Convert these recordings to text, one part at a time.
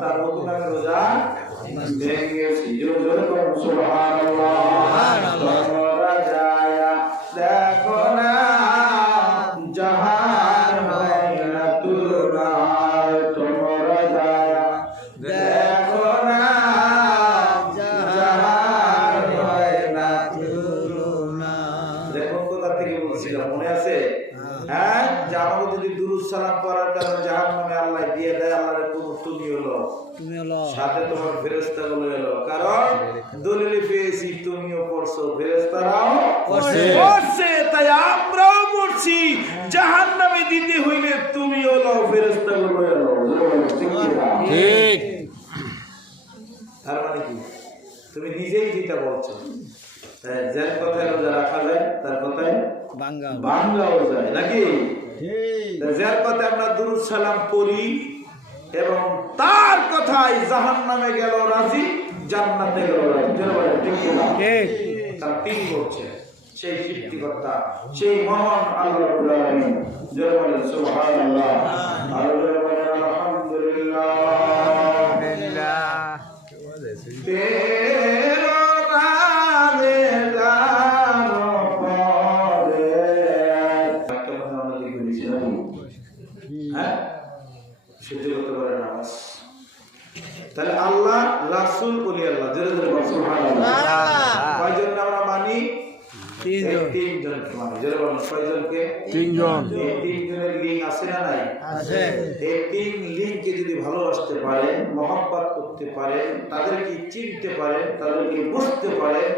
তার হুকুমে রোজা ভেঙেছি। জোরে করুন সুবহানাল্লাহ। তোমরা যায়া দেখো না জাহান হয় না তুলনা, তোমরা যায়া দেখো না জাহান হয় না তুলনা। দেখুন কোথা থেকে বলছিলাম, মনে আছে? হ্যাঁ, যে আমাকে যদি দুরূদ সালাম পড়ার কারণে জাহান্নামে আল্লাহ দিয়ে দেয়, আল্লাহর কোনো তুমি হলো সাথে তোমার ফেরেশতাগুলো এলো, কারণ দলিলে পেয়েছি তুমিও পড়ছো, ফেরেশতারাও পড়ছে, তাই আমরাও পড়ছি। জাহান্নামে দিতে হইলে তুমি হলো, ফেরেশতাগুলো এলো। ঠিক। তার মানে কি? তুমি নিজেই যেটা বলছো, যার কথায় রোজা রাখা যায় তার কথায় ভাঙ্গাও যায় নাকি? যার কথায় আমরা দুরূদ সালাম পড়ি এবং তার কথায় জাহান্নামে গেল রাজি, জান্নাতে গেল রাজি। ঠিক তার তিন করছে সেই সৃষ্টিকর্তা, সেই মহান আল্লাহ রাব্বুল আলামিন। জয় বলেন সুবহানাল্লাহ, আর জয় বলেন আলহামদুলিল্লাহ। তাহলে আল্লাহ রাসূল বলি আল্লাহ, জোরে জোরে বলুন সুবহানাল্লাহ। কয়জন আমরা মানি? তিনজন মানি। জোরে বলুন কয়জনকে? তিনজন। এই তিনজনের লিঙ্ক আছে না নাই? আছে। এই তিন লিঙ্ককে যদি ভালোবাসতে পারেন, মহব্বত করতে পারেন, তাদেরকে চিনতে পারেন, তাদেরকে বুঝতে পারেন,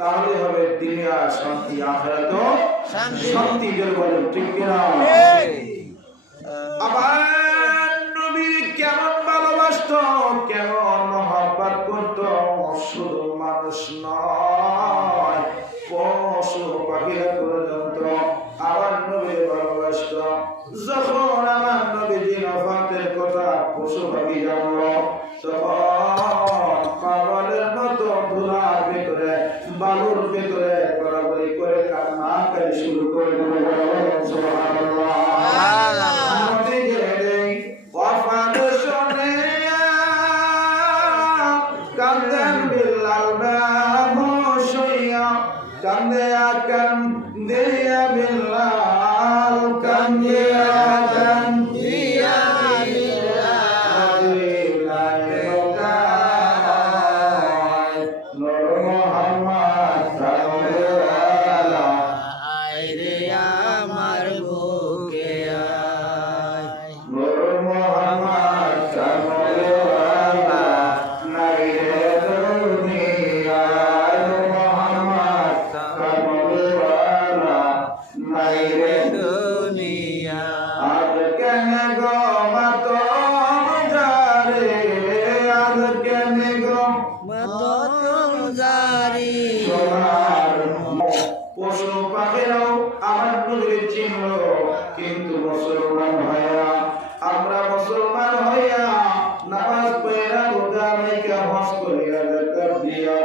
তাহলে হবে দুনিয়া শান্তি, আখিরাতেও শান্তি। জোরে বলুন ঠিক কিনা? আবার নবী কেমন ভালোবাসতো, কেমন মহব্বত করতো, শুধু মানুষ নয় পশু পাখিরা পর্যন্ত আমার নবী ভালোবাসতো। যখন আমার নবীজির ওফাতের কথা পশু পাখি জানলো, তখন পাগলের মতো ধুলার ভিতরে, বালুর ভিতরে গড়াগড়ি করে কান্নাকাটি শুরু করে দিল। সুবহানাল্লাহ। পশু পাখিরাও আমার নবীকে চিনল, কিন্তু মুসলমান হইয়া, আমরা মুসলমান হইয়া নামাজ পড়া, রোজা রাখা, হজ করিয়া, যাকাত দিয়া,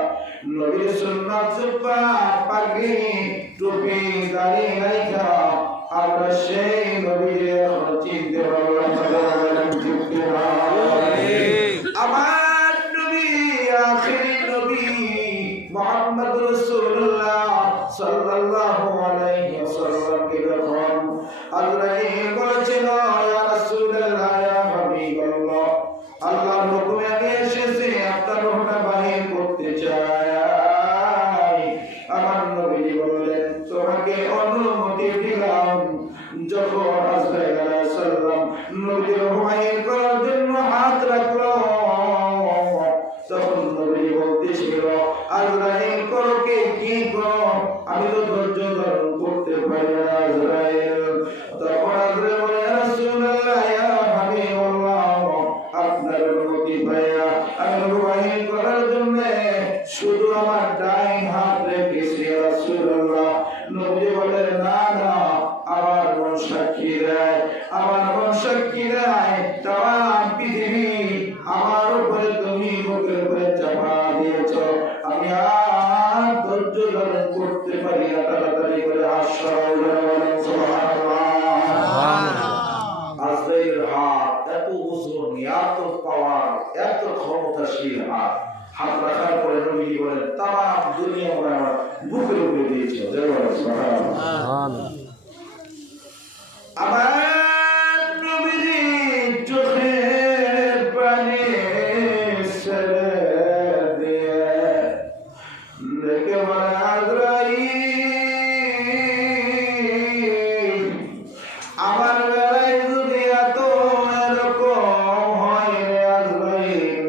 নবীর সুন্নাত জুব্বা, পাগড়ি, টুপি, দাড়ি রাখা, আমরা সেই নবীকে চিনতে পারলাম না। ঠিক কিনা? আমার নবী আখিরি নবী মুহাম্মদ রাসূলুল্লাহ সাল্লাল্লাহু আলাইহি ওয়াসাল্লাম কে যখন আল্লাহ বলেছিল, ইয়া রাসূলুল্লাহ, ইয়া হাবিবাল্লাহ, আল্লাহর হুকুমে আমি এসেছি, আপনার রূহটা বাহির করতে চাই। আমার নবী বললেন, তোমাকে অনুমতি দিলাম। যখন আজরাইল আলাইহিস সালাম নবীর রূহ বাহির করার জন্য হাত রাখলো, তখন নবী বলতেছিল, আজরাইল করো কি করো, আমি তো ধৈর্য ধারণ করতে পারি না আজরাইল। তখন আজরাইল বলে, ইয়া রাসূলুল্লাহ, ইয়া হাবিবাল্লাহ, আপনার অনুমতি পাইয়া আমি রূহ বাহির করার জন্য শুধু আমার ডাইন হাত রেখেছি ইয়া রাসূলুল্লাহ। নবী বলেন, না না, আমার মন সাক্ষী দেয়, আমার মন সাক্ষী দেয়, তাম পৃথিবী আমার উপরে তুমি বুকের উপরে চাপা দিয়েছ, আমি আর ধৈর্য ধারণ করতে পারি না, তাড়াতাড়ি করে আজরাইলের হাত এত ওজন, এত পাওয়ার, বেশি হাত হাত রাখার পরে নবী বলেন তাম দুনিয়া ওরা আমার বুকের উপরে দিয়েছে আমার নবীজি চোখের পানি ছেড়ে দিয়ে দেখে বলে আজরাইল আমার বেলায় যদি এত এরকম হয় আজরাইল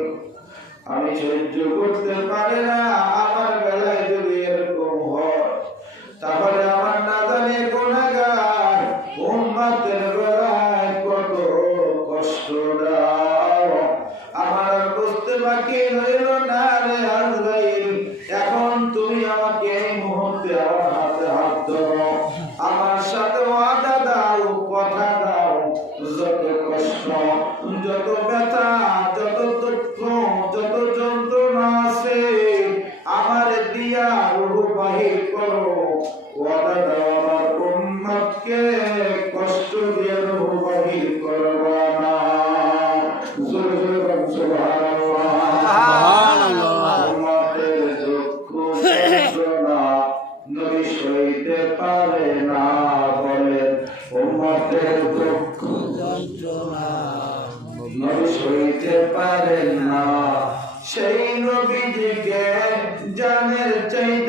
আমি সহ্য করতে পারি না আমার বেলায় যদি এরকম হয় তাহলে আমার না জানি গুনাহগার উম্মতের বেলায় কত কষ্ট দাও আমার বুঝতে বাকি রইল না রে আজরাইল এখন তুমি আমাকে এই মুহূর্তে আমার হাতে হাত ধরো আমার সাথে ওয়াদা দাও কথা দাও যত কষ্ট যত ব্যথা যত দুঃখ যত যন্ত্রণা আছে আমার দিয়া রূহ বাহির করো ওয়াদা দাও আমার উম্মতকে কষ্ট দিয়ে রূহ বাহির করবা না জোরে জোরে বলুন সুবহানাল্লাহ উম্মতের দুঃখ যন্ত্রণা নবী সইতে পারে না বলে উম্মতের দুঃখ যন্ত্রণা নবী সইতে পারে না সেই নবীজিকে জানের চাইতে